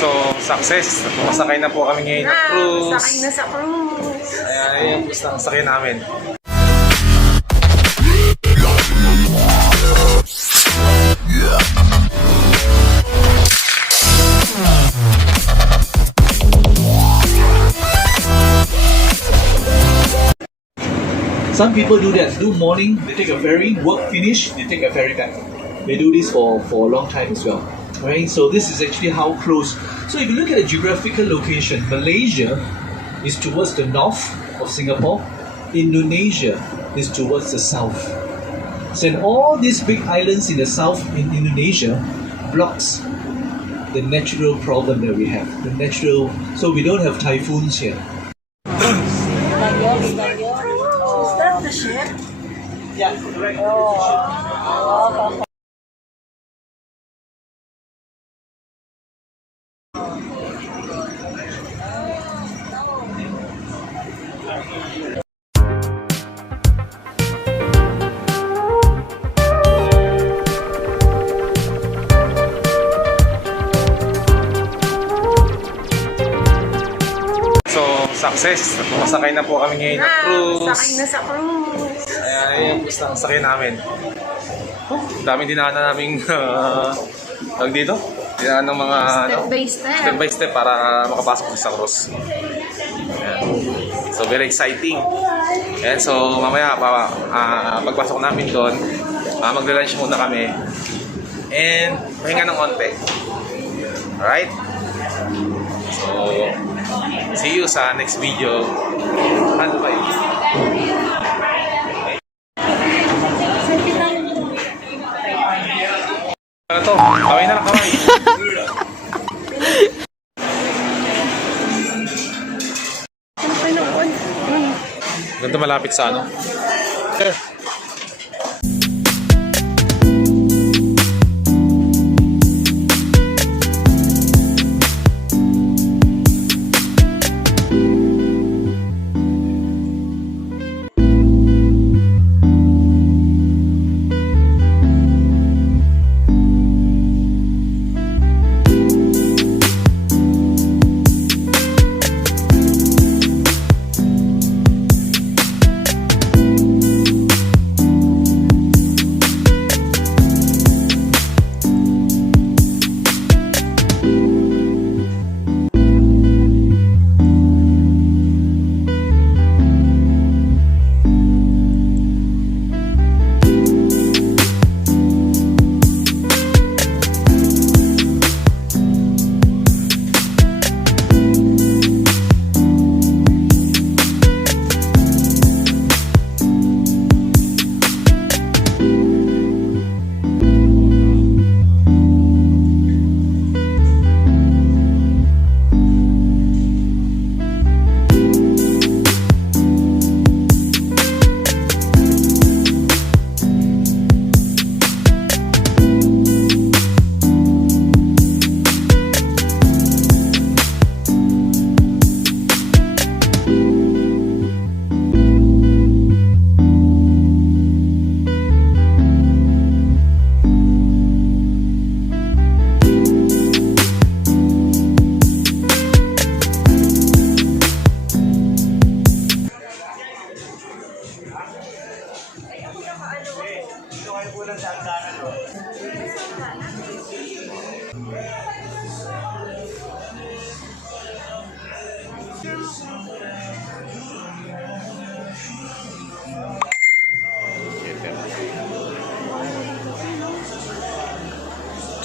So, success. Masakay na po kami ngayon ng cruise. Sakay na sa cruise. Ayan, yung sakay namin. Some people do that. Do morning, they take a ferry, work finish, they take a ferry back. They do this for a long time as well. Right? So this is actually how close. So if you look at the geographical location, Malaysia is towards the north of Singapore. Indonesia is towards the south. So and all these big islands in the south in Indonesia blocks the natural problem that we have. So we don't have typhoons here. Is that the ship? Yeah, correct. So, success. Masakay na po kami ngayon ng cruise. Sakay na sa cruise. Ayan, yung sakay namin. Daming dinaanan naming tawag dito. Dinaanan ng mga Step by step. para makapasok sa cruise. Ayan. So, very exciting. Ayan, so mamaya pagpasok namin doon, magla-lunch muna kami. And pahinga ng konti. Alright? So, see you sa next video. Bye. Ano to? Kaway na lang, kaway. Ganito malapit sa ano? Sir.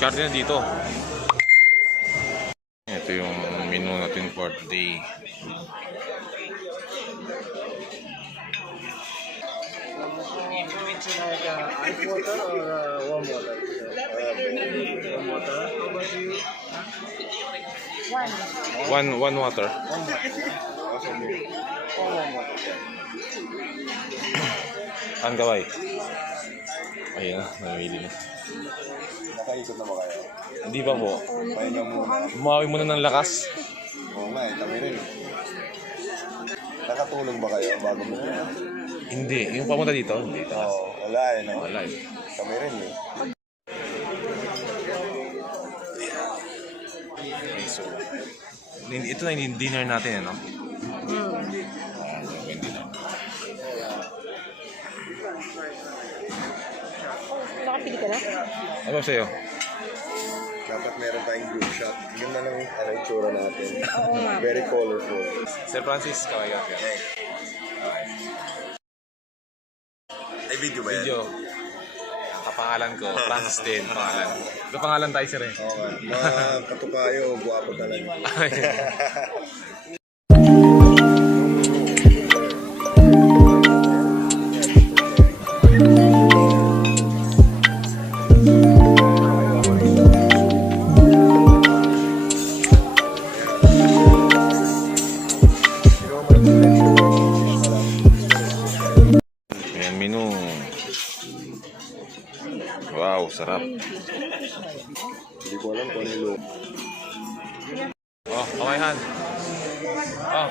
Diskarte na dito. Ito yung menu natin for today. Ice water or warm water? Warm water. How about you? One water. Warm water. Ang gaway. Ayun na, namili na. Nakaikot na ba kayo? Hindi pa po. Pahinga muna. Bumawi muna ng lakas. Oo nga eh, kami rin. Nakatulog ba kayo bago mo? Hindi. Yung pamunta dito? Hindi. Oo, wala eh, no? Wala eh. Kami rin eh. Okay, so, ito na yung dinner natin, ano? Nakapili ka na? Ano ba sa'yo? Dapat meron tayong group shot. Yun na lang yung tsura natin. Oo nga. Very colorful. Sir Francis, kaway ka. Ay, video ba yan? Video. Kapangalan ko, Francis din, pangalan. Ito pangalan tayo, sir, eh. Okay. Mga katukayo, guwapo talaga. Ayan, menu. Wow, sarap. Hindi ko alam kung ano yung look. Oh, kawayhan. Oh.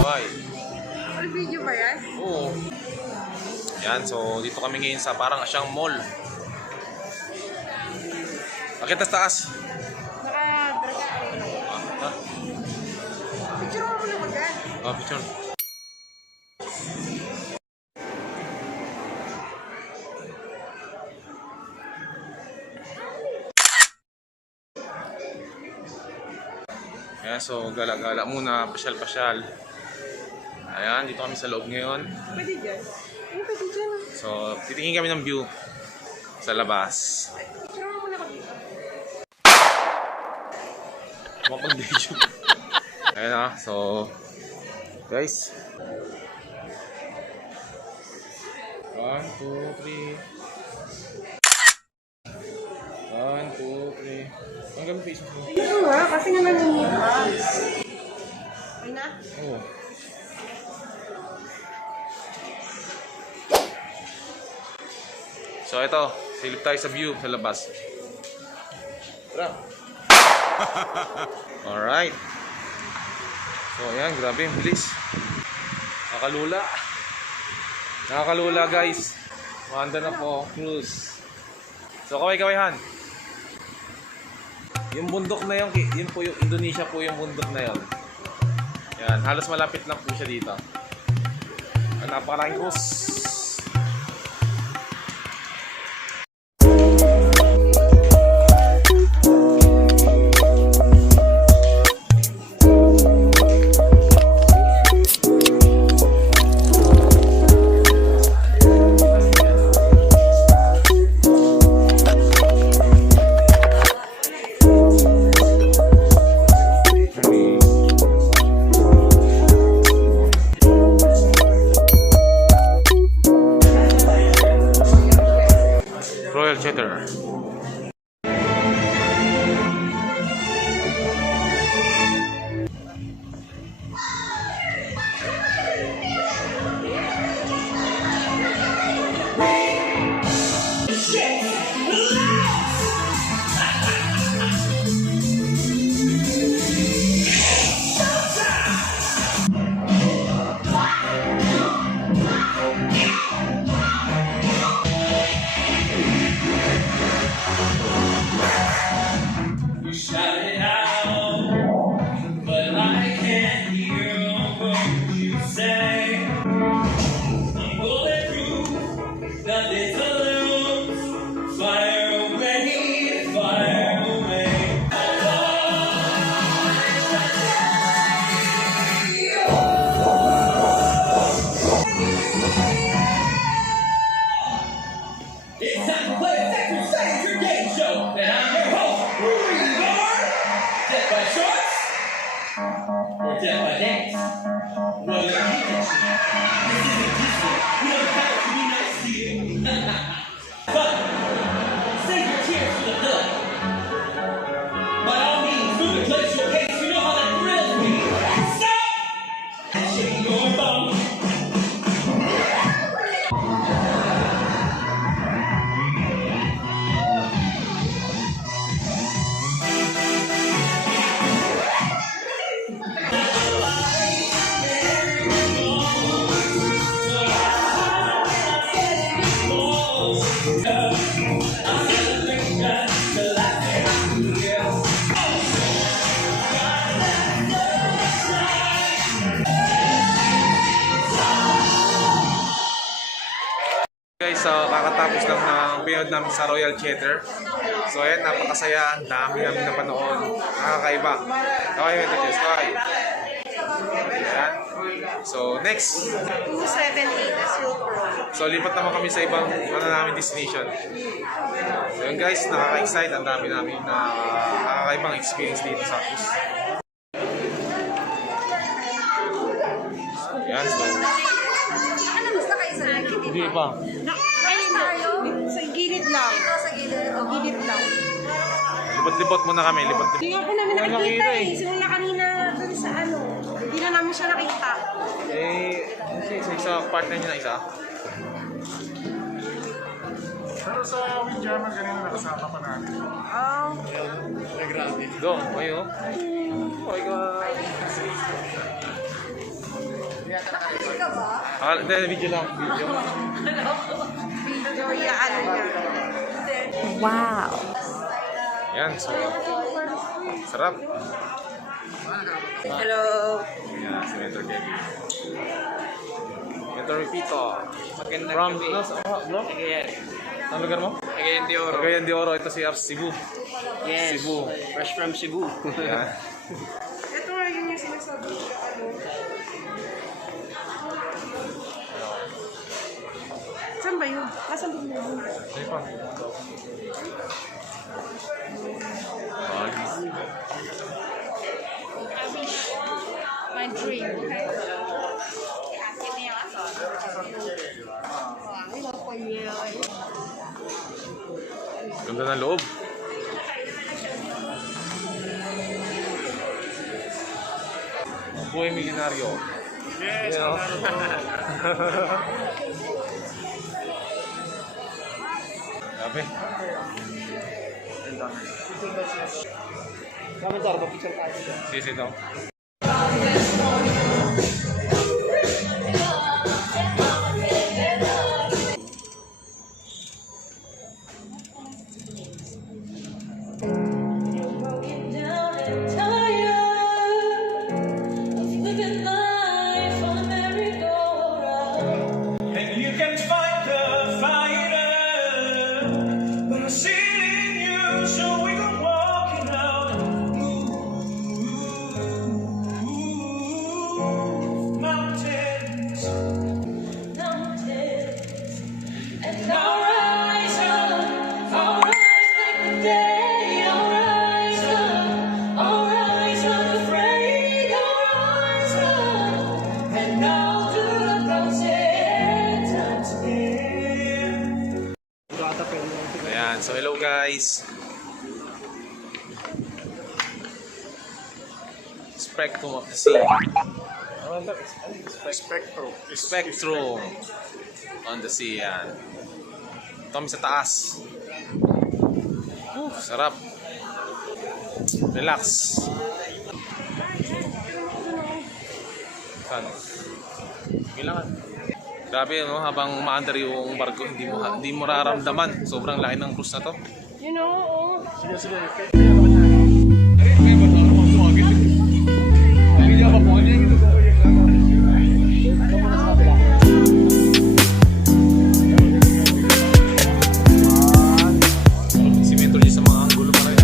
Kaway. All video ba yan? Oo. Yan, so dito kami ngayon sa parang siyang mall. Bakit tas taas? Naka-draga. Ah, Picture mo muna mag-an. picture. Ayan, so gala-gala muna, pasyal-pasyal. Ayan, dito kami sa loob ngayon. Pwede dyan. Ano pwede dyan? So, titingin kami ng view sa labas. Picture mo muna kami. Mapag-video. Ayan na, so guys. 1, 2, 3. 1, 2, 3. Hanggang face mo. Ito nga, kasi nga nanginip ka. Okay na? Oo. So ito, silip tayo sa view sa labas. Tara. Alright. So ayan, grabe, ang bilis. Nakakalula. Nakakalula guys. Manda na po, cruise. So kaway-kawayhan. Yung bundok na yun po yung Indonesia po yung bundok na yun. Yan, halos malapit lang po siya dito. Napakalaking cruise. Royal Cheddar. It's time to play a Sector Savior game show, and I'm your host, Rudy Lord. Death by shorts or death by dance? Well, you're this isn't Disney. We don't have to be nice to you. But save your tears for the villain. By all means, move the place your case. You know how that thrills me. Stop and shake your bum. Guys, so kakatapos lang ng pinood namin sa Royal Theater. So ayan, napakasaya. Ang dami namin napanood. Nakakaiba. Okay, Metaches. Okay. Ayan. So next. 278 Silk Road. So lipat naman kami sa ibang namin destination. So yun guys, nakaka-excite. Ang dami namin na nakakaibang experience dito sa Apus. Ayan, so Ano gusto kayo sa akin? hindi pa. Sa gilid lang. Ito sa gilid. Ito, gilid lang. Libot-libot muna kami. Libot-libot. Hindi nga po namin Wala nakikita nakita eh. Simula kanina dun sa ano. Hindi na namin siya nakita. Sa partner niya na isa. Pero sa Windjammer, kanina nakasama pa natin. Dong, ayo. Oh my God. Hindi, video lang. Video. Video yung ano niya. Wow. Yan, so. Sarap. Hello. Yan, si Mentor Kevin. Mentor Pito. From Cagayan. Saan lugar mo? Cagayan de Oro. Cagayan de Oro. Ito si Ars Cebu. Yes. Cebu. Fresh from Cebu. Yan. Ito nga yun yung sinasabi ko ano. Saan ba yun? Nasaan ba yun? Ay pa. My dream, okay? Ganda ng loob. Buhay milyonaryo. Yes, Yeah. Grabe. Sisi daw. Down and tired of living life on a merry-go-round. And you can fight the fighter, but I see it in you, so we go walking out. Mountains, Mountains, and I'll rise up, I'll rise like the day, I'll rise unafraid, I'll rise up, and I'll do 1,000 times again. Ayan, so hello guys. Spectrum of the Sea. Spectrum on the Sea, yan. Ito kami sa taas. Sarap. Relax. Saan? Kailangan. Grabe, no? Habang umaandar yung barko, hindi mo raramdaman. Sobrang laki ng cruise na to. You know, Si Mentor niya sa mga anggulo pa rin.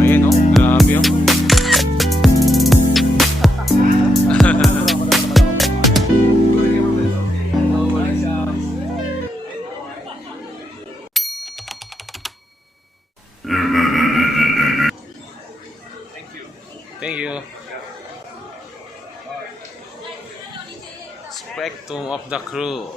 Ayan, no? Grabe, oh. Thank you. Spectrum of the Crew.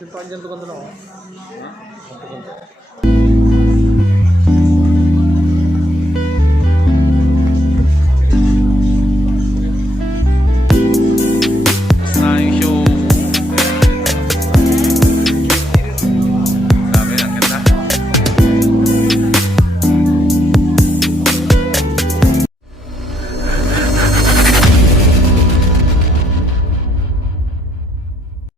Yung pag ganito na ako.